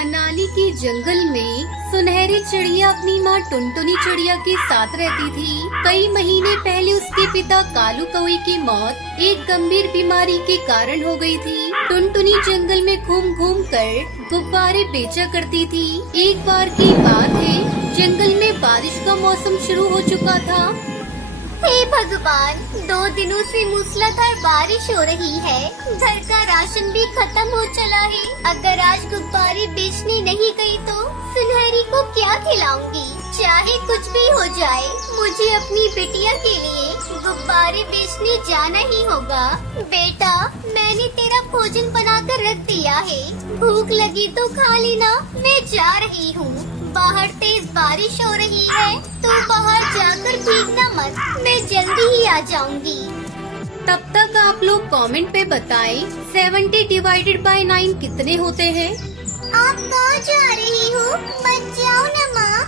मनाली के जंगल में सुनहरी चिड़िया अपनी माँ टुनटुनी चिड़िया के साथ रहती थी। कई महीने पहले उसके पिता कालू कौवे की मौत एक गंभीर बीमारी के कारण हो गई थी। टुनटुनी जंगल में घूम घूम कर गुब्बारे बेचा करती थी। एक बार की बात है, जंगल में बारिश का मौसम शुरू हो चुका था। हे भगवान, 2 दिनों से मूसलाधार बारिश हो रही है। घर का राशन भी खत्म हो चला है। अगर आज गुब्बारे बेचने नहीं गई तो सुनहरी को क्या खिलाऊंगी? चाहे कुछ भी हो जाए, मुझे अपनी बिटिया के लिए गुब्बारे बेचने जाना ही होगा। बेटा, मैंने तेरा भोजन बनाकर रख दिया है, भूख लगी तो खा लेना। मैं जा रही हूँ। बाहर तेज बारिश हो रही है, तो बाहर जाकर भीगना मत। मैं जल्दी ही आ जाऊंगी। तब तक आप लोग कमेंट पे बताएं 70 डिवाइडेड बाय 9 कितने होते हैं? आप कहाँ जा रही हो? मत जाओ ना माँ।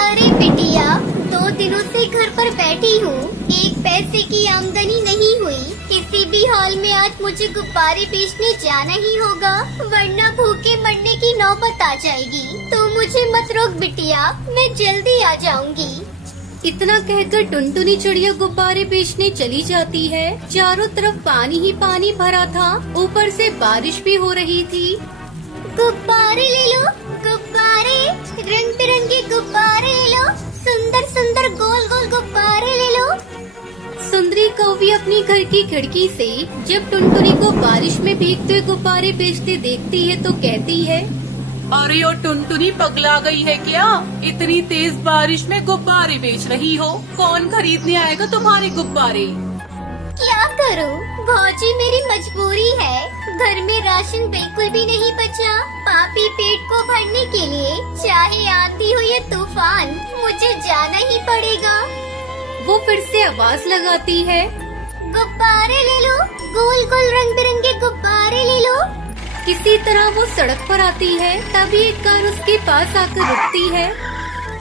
अरे बिटिया, 2 दिनों से घर पर बैठी हूँ, 1 पैसे की आमदनी नहीं हुई। किसी भी हाल में आज मुझे गुब्बारे बेचने जाना ही होगा, वरना भूखे मरने की नौबत आ जाएगी। तो मुझे मत रोक बिटिया, मैं जल्दी आ जाऊंगी। इतना कहकर टुनटुनी चिड़िया गुब्बारे बेचने चली जाती है। चारों तरफ पानी ही पानी भरा था, ऊपर से बारिश भी हो रही थी। गुब्बारे ले लो, गुब्बारे, रंग बिरंगे गुब्बारे ले लो, सुंदर सुंदर गोल गोल गुब्बारे ले लो। सुंदरी कौवी अपनी घर की खिड़की से जब टुनटुनी को बारिश में भीगते हुए गुब्बारे बेचते देखती है तो कहती है, अरे ओ टुनटुनी पगला गई है क्या? इतनी तेज बारिश में गुब्बारे बेच रही हो? कौन खरीदने आएगा तुम्हारे गुब्बारे? क्या करूं? भौजी, मेरी मजबूरी है। घर में राशन बिल्कुल भी नहीं बचा। पापी पेट को भरने के लिए चाहे आंधी हो या तूफान, मुझे जाना ही पड़ेगा। वो फिर से आवाज लगाती है, गुब्बारे ले लो, गोल गोल रंग बिरंगे गुब्बारे ले लो। किसी तरह वो सड़क पर आती है। तभी एक कार उसके पास आकर रुकती है।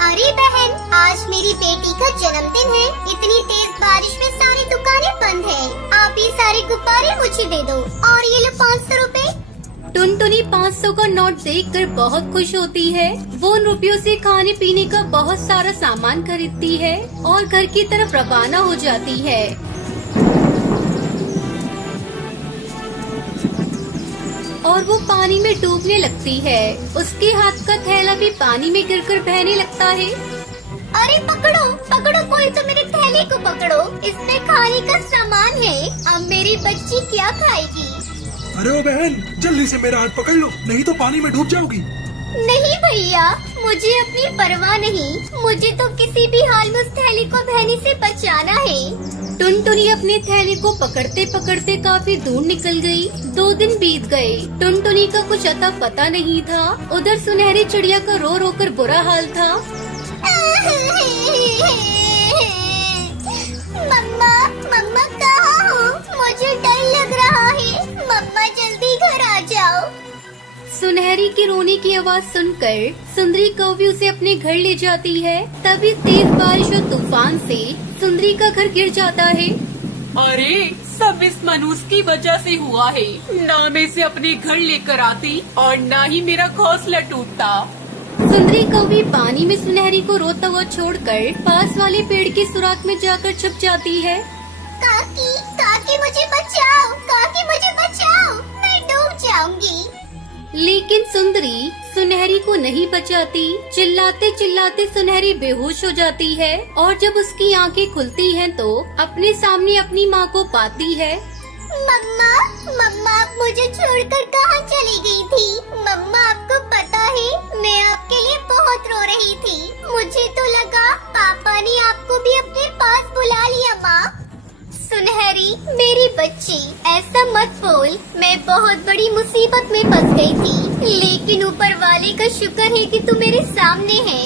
अरे बहन, आज मेरी बेटी का जन्मदिन है। इतनी तेज बारिश में सारी दुकानें बंद है। आप ये सारे गुब्बारे मुझे दे दो, और ये लो 500 रुपए। टुनटुनी 500 का नोट देखकर बहुत खुश होती है। वो उन रुपयों से खाने पीने का बहुत सारा सामान खरीदती है और घर की तरफ रवाना हो जाती है। और वो पानी में डूबने लगती है। उसके हाथ का थैला भी पानी में गिरकर बहने लगता है। अरे पकड़ो पकड़ो, कोई तो मेरे थैले को पकड़ो, इसमें खाने का सामान है। अब मेरी बच्ची क्या खाएगी? अरे ओ बहन, जल्दी से मेरा हाथ पकड़ लो, नहीं तो पानी में डूब जाओगी। नहीं भैया, मुझे अपनी परवाह नहीं। मुझे तो किसी भी हाल में उस थैली को बहने से बचाना है। टुनटुनी अपने थैले को पकड़ते पकड़ते काफी दूर निकल गई। 2 दिन बीत गए। टुनटुनी का कुछ अता पता नहीं था। उधर सुनहरी चिड़िया का रो रो कर बुरा हाल था। मम्मा, मम्मा कहाँ हो? मुझे डर लग रहा है। मम्मा जल्दी घर आ जाओ। सुनहरी की रोने की आवाज सुनकर सुंदरी कौवी उसे अपने घर ले जाती है। तभी तेज बारिश और तूफान से सुंदरी का घर गिर जाता है। अरे सब इस मनुष्य की वजह से हुआ है। ना मैं इसे अपने घर लेकर आती और ना ही मेरा घोंसला टूटता। सुंदरी कौवी पानी में सुनहरी को रोता हुआ छोड़कर पास वाले पेड़ की सुराख में जाकर छुप जाती है। काकी, काकी मुझे बचाओ, काकी मुझे बचाओ, मैं डूब जाऊंगी। लेकिन सुंदरी सुनहरी को नहीं बचाती। चिल्लाते चिल्लाते सुनहरी बेहोश हो जाती है और जब उसकी आंखें खुलती हैं तो अपने सामने अपनी माँ को पाती है। मम्मा, मम्मा आप मुझे छोड़कर कहाँ चली गई थी? मम्मा, आपको पता है मैं आपके लिए बहुत रो रही थी। मुझे तो लगा पापा ने आपको भी अपने पास बुला लिया। माँ, सुनहरी मेरी बच्ची, ऐसा मत बोल। मैं बहुत बड़ी मुसीबत में फंस गई थी, लेकिन ऊपर वाले का शुक्र है कि तू मेरे सामने है।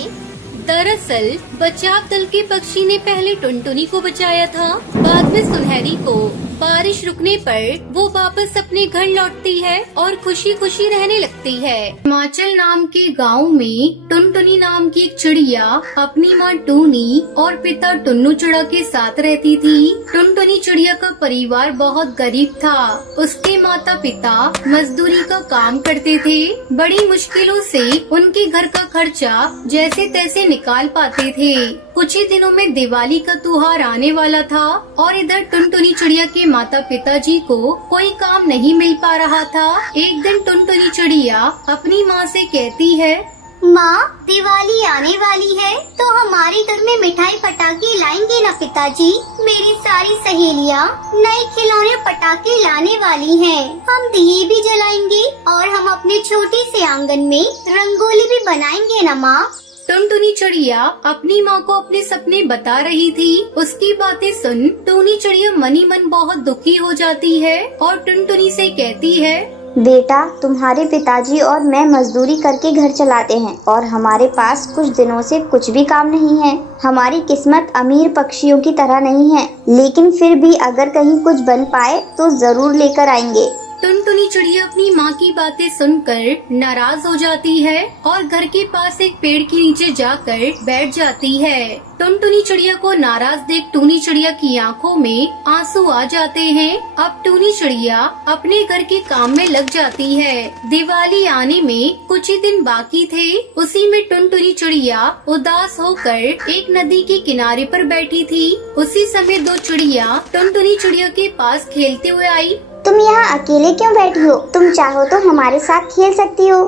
दरअसल बचाव दल के पक्षी ने पहले टुनटुनी को बचाया था, बाद में सुनहरी को। बारिश रुकने पर वो वापस अपने घर लौटती है और खुशी खुशी रहने लगती है। हिमाचल नाम के गांव में टुनटुनी नाम की एक चिड़िया अपनी माँ टूनी और पिता टुन्नू चिड़ा के साथ रहती थी। टुनटुनी चिड़िया का परिवार बहुत गरीब था। उसके माता पिता मजदूरी का काम करते थे। बड़ी मुश्किलों से उनके घर का खर्चा जैसे तैसे निकाल पाते थे। कुछ ही दिनों में दिवाली का त्योहार आने वाला था और इधर टुनटुनी चिड़िया के माता पिताजी को कोई काम नहीं मिल पा रहा था। एक दिन टुनटुनी चिड़िया अपनी माँ से कहती है, माँ, दिवाली आने वाली है तो हमारे घर में मिठाई पटाखे लाएंगे ना पिताजी? मेरी सारी सहेलियाँ नए खिलौने पटाखे लाने वाली हैं। हम दिए भी जलाएंगे और हम अपने छोटे से आंगन में रंगोली भी बनाएंगे ना माँ? टुनटुनी चिड़िया अपनी माँ को अपने सपने बता रही थी। उसकी बातें सुन टूनी चिड़िया मनी मन बहुत दुखी हो जाती है और टुनटुनी से कहती है, बेटा, तुम्हारे पिताजी और मैं मजदूरी करके घर चलाते हैं और हमारे पास कुछ दिनों से कुछ भी काम नहीं है। हमारी किस्मत अमीर पक्षियों की तरह नहीं है, लेकिन फिर भी अगर कहीं कुछ बन पाए तो जरूर लेकर आएंगे। टुनटुनी चिड़िया अपनी माँ की बातें सुनकर नाराज हो जाती है और घर के पास एक पेड़ के नीचे जाकर बैठ जाती है। टुनटुनी चिड़िया को नाराज देख टूनी चिड़िया की आंखों में आंसू आ जाते हैं। अब टूनी चिड़िया अपने घर के काम में लग जाती है। दिवाली आने में कुछ ही दिन बाकी थे। उसी में टुनटुनी चिड़िया उदास होकर एक नदी के किनारे पर बैठी थी। उसी समय दो चिड़िया टुनटुनी चिड़िया के पास खेलते हुए आई। तुम यहाँ अकेले क्यों बैठी हो? तुम चाहो तो हमारे साथ खेल सकती हो।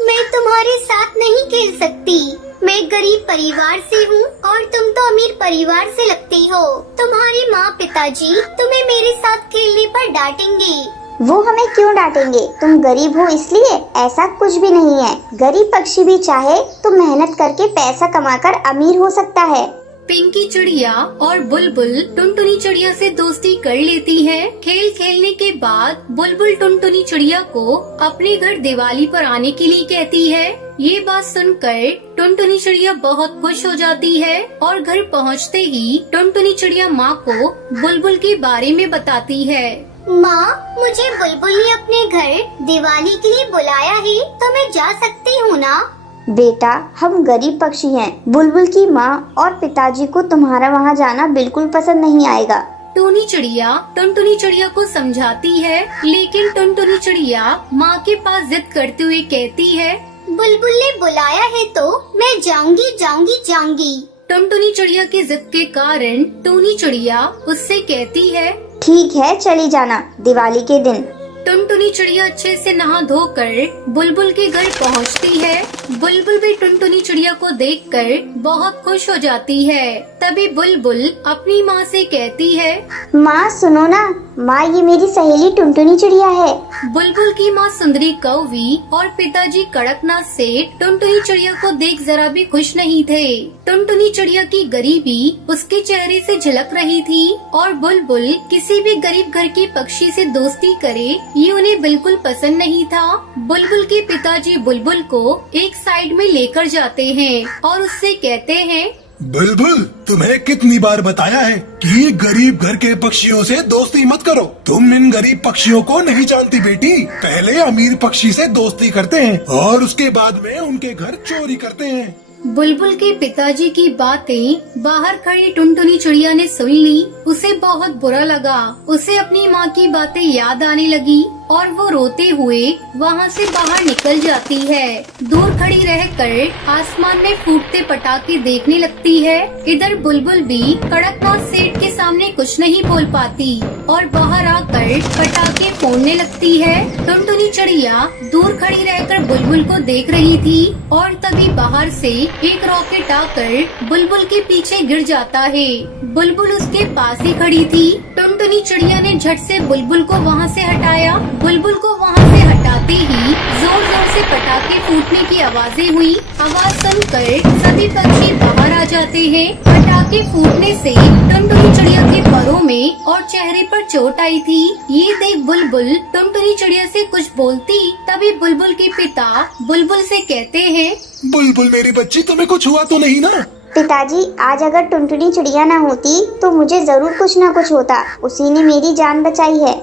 मैं तुम्हारे साथ नहीं खेल सकती। मैं गरीब परिवार से हूँ और तुम तो अमीर परिवार से लगती हो। तुम्हारे माँ पिताजी तुम्हें मेरे साथ खेलने पर डांटेंगे। वो हमें क्यों डांटेंगे? तुम गरीब हो इसलिए? ऐसा कुछ भी नहीं है। गरीब पक्षी भी चाहे तो मेहनत करके पैसा कमाकर अमीर हो सकता है। पिंकी चिड़िया और बुलबुल टुनटुनी चिड़िया से दोस्ती कर लेती है। खेल खेलने के बाद बुलबुल टुनटुनी चिड़िया को अपने घर दिवाली पर आने के लिए कहती है। ये बात सुनकर टुनटुनी चिड़िया बहुत खुश हो जाती है और घर पहुँचते ही टुनटुनी चिड़िया माँ को बुलबुल के बारे में बताती है। माँ, मुझे बुलबुल ने अपने घर दिवाली के लिए बुलाया है तो मैं जा सकती हूँ ना? बेटा, हम गरीब पक्षी हैं। बुलबुल की माँ और पिताजी को तुम्हारा वहाँ जाना बिल्कुल पसंद नहीं आएगा। टूनी चिड़िया टुनटुनी चिड़िया को समझाती है, लेकिन टुनटुनी चिड़िया माँ के पास जिद करते हुए कहती है, बुलबुल ने बुलाया है तो मैं जाऊंगी जाऊंगी जाऊंगी। टुनटुनी चिड़िया की जिद के कारण टूनी चिड़िया उससे कहती है, ठीक है, चली जाना दिवाली के दिन। टुनटुनी चिड़िया अच्छे से नहा धोकर बुलबुल के घर पहुंचती है। बुलबुल भी टुनटुनी चिड़िया को देखकर बहुत खुश हो जाती है। तभी बुलबुल अपनी माँ से कहती है, माँ सुनो ना, माँ ये मेरी सहेली टुनटुनी चिड़िया है। बुलबुल की माँ सुंदरी कौवी और पिताजी कड़कनाथ सेठ टुनटुनी चिड़िया को देख जरा भी खुश नहीं थे। टुनटुनी चिड़िया की गरीबी उसके चेहरे से झलक रही थी और बुलबुल किसी भी गरीब घर के पक्षी से दोस्ती करे ये उन्हें बिल्कुल पसंद नहीं था। बुलबुल के पिताजी बुलबुल को एक साइड में लेकर जाते हैं और उससे कहते हैं, बुलबुल, तुम्हें कितनी बार बताया है कि गरीब घर के पक्षियों से दोस्ती मत करो। तुम इन गरीब पक्षियों को नहीं जानती बेटी। पहले अमीर पक्षी से दोस्ती करते हैं और उसके बाद में उनके घर चोरी करते हैं। बुलबुल के पिताजी की बातें बाहर खड़ी टुनटुनी चिड़िया ने सुन ली। उसे बहुत बुरा लगा। उसे अपनी माँ की बातें याद आने लगी और वो रोते हुए वहाँ से बाहर निकल जाती है। दूर खड़ी रहकर आसमान में फूटते पटाखे देखने लगती है। इधर बुलबुल भी कड़कनाथ सेठ के सामने कुछ नहीं बोल पाती और बाहर आकर पटाखे फोड़ने लगती है। टुनटुनी चिड़िया दूर खड़ी रहकर बुलबुल को देख रही थी और तभी बाहर से एक रॉकेट आकर बुलबुल के पीछे गिर जाता है। बुलबुल उसके पास ही खड़ी थी। टुनटुनी चिड़िया ने झट से बुलबुल को वहाँ से हटाया। बुलबुल को वहाँ से हटाते ही जोर जोर से पटाखे फूटने की आवाजें हुई। आवाज सुनकर सभी पक्षी बाहर आ जाते हैं। पटाखे फूटने से टुनटुनी चिड़िया के परों में और चेहरे पर चोट आई थी। ये देख बुलबुल टुनटुनी चिड़िया से कुछ बोलती, तभी बुलबुल के पिता बुलबुल से कहते हैं, बुलबुल मेरी बच्ची, तुम्हें कुछ हुआ तो नहीं ना? पिताजी, आज अगर टुनटुनी चिड़िया ना होती तो मुझे जरूर कुछ न कुछ होता। उसी ने मेरी जान बचाई है।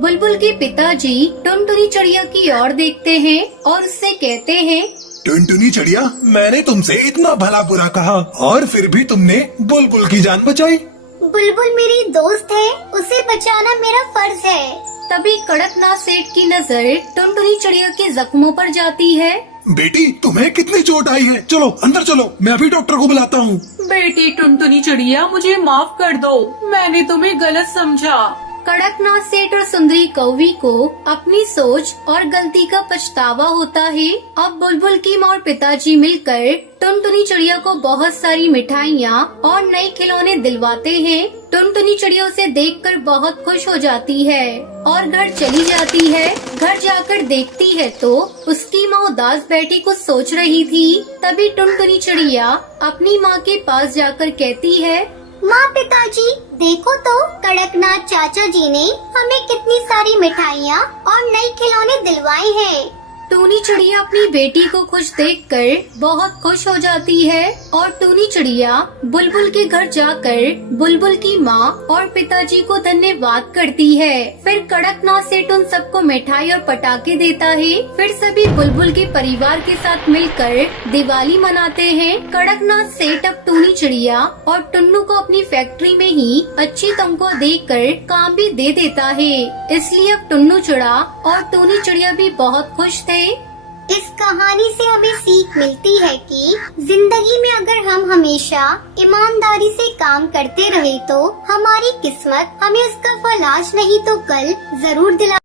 बुलबुल के पिताजी टुनटुनी चिड़िया की ओर देखते हैं और उससे कहते हैं, टुनटुनी चिड़िया, मैंने तुमसे इतना भला बुरा कहा और फिर भी तुमने बुलबुल की जान बचाई। बुलबुल मेरी दोस्त है, उसे बचाना मेरा फर्ज है। तभी कड़कनाथ सेठ की नजर टुनटुनी चिड़िया के जख्मों पर जाती है। बेटी, तुम्हें कितनी चोट आई है? चलो अंदर चलो, मैं अभी डॉक्टर को बुलाता हूँ। बेटी टुनटुनी चिड़िया, मुझे माफ कर दो, मैंने तुम्हें गलत समझा। कड़कनाथ सेठ और सुंदरी कौवी को अपनी सोच और गलती का पछतावा होता है। अब बुलबुल की माँ और पिताजी मिलकर टुनटुनी चिड़िया को बहुत सारी मिठाइयाँ और नए खिलौने दिलवाते हैं। टुनटुनी चिड़िया उसे देखकर बहुत खुश हो जाती है और घर चली जाती है। घर जाकर देखती है तो उसकी माँ उदास बैठी कुछ सोच रही थी। तभी टुनटुनी चिड़िया अपनी माँ के पास जाकर कहती है, माँ, पिताजी, देखो तो कड़कनाथ चाचा जी ने हमें कितनी सारी मिठाइयाँ और नए खिलौने दिलवाए हैं। टूनी चिड़िया अपनी बेटी को खुश देखकर बहुत खुश हो जाती है और टूनी चिड़िया बुलबुल के घर जाकर बुलबुल की माँ और पिताजी को धन्यवाद करती है। फिर कड़कनाथ सेठ उन सबको मिठाई और पटाखे देता है। फिर सभी बुलबुल के परिवार के साथ मिलकर दिवाली मनाते हैं। कड़कनाथ सेठ अब टूनी चिड़िया और टुन्नू को अपनी फैक्ट्री में ही अच्छी तनख्वाह देकर काम भी दे देता है। इसलिए अब टुन्नू चिड़ा और टूनी चिड़िया भी बहुत खुश थे। इस कहानी से हमें सीख मिलती है कि जिंदगी में अगर हम हमेशा ईमानदारी से काम करते रहे तो हमारी किस्मत हमें उसका फल आज नहीं तो कल जरूर दिला